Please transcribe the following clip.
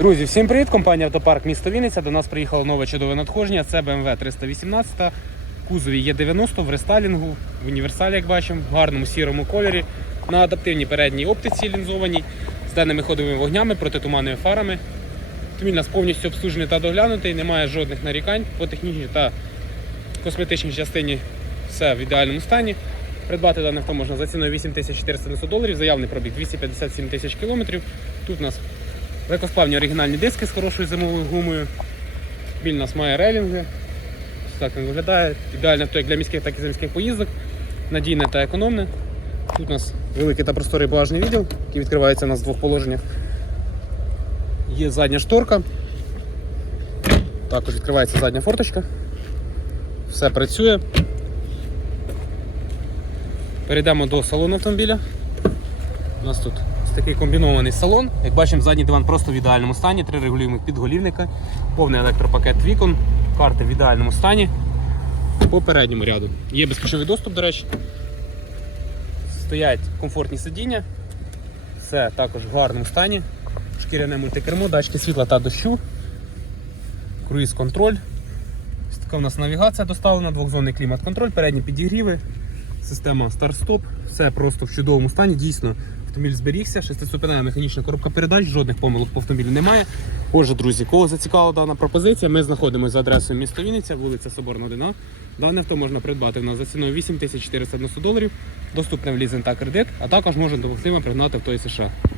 Друзі, всім привіт! Компанія Автопарк місто Вінниця. До нас приїхало нове чудове надходження. Це BMW 318. Кузові є 90 в рестайлінгу, в універсалі, як бачимо, в гарному сірому кольорі, на адаптивній передній оптиці лінзованій, з денними ходовими вогнями, протитуманними фарами. Автомобіль у нас повністю обслужений та доглянутий, немає жодних нарікань по технічній та косметичній частині. Все в ідеальному стані. Придбати дане авто можна за ціною 8490 доларів, заявний пробіг 257 тисяч кілометрів. Тут у нас Легкосплавні оригінальні диски з хорошою зимовою гумою. Біль у нас має рейлінги. Ось так він виглядає. Ідеальне авто як для міських, так і за міських поїздок. Надійне та економне. Тут у нас великий та просторий багажний відділ, який відкривається у нас в двох положеннях. Є задня шторка. Також відкривається задня форточка. Все працює. Перейдемо до салону автомобіля. У нас тут ось такий комбінований салон. Як бачимо, задній диван просто в ідеальному стані, три регулюємих підголівника, повний електропакет вікон, карти в ідеальному стані. По передньому ряду. Є безключовий доступ, до речі. Стоять комфортні сидіння. Все також в гарному стані. Шкіряне мультикермо, датчики світла та дощу. Круїз контроль. Ось така у нас навігація доставлена, двохзонний клімат-контроль, передні підігріви, система старт-стоп, все просто в чудовому стані. Дійсно, автомобіль зберігся, шестиступенева механічна коробка передач, жодних помилок по автомобілю немає. Отже, друзі, кого зацікавила дана пропозиція, ми знаходимося за адресою міста Вінниця, вулиця Соборна 1. Дане авто можна придбати в нас за ціною 8490 доларів, доступне в лізинг та кредит, а також можна вам пригнати в той США.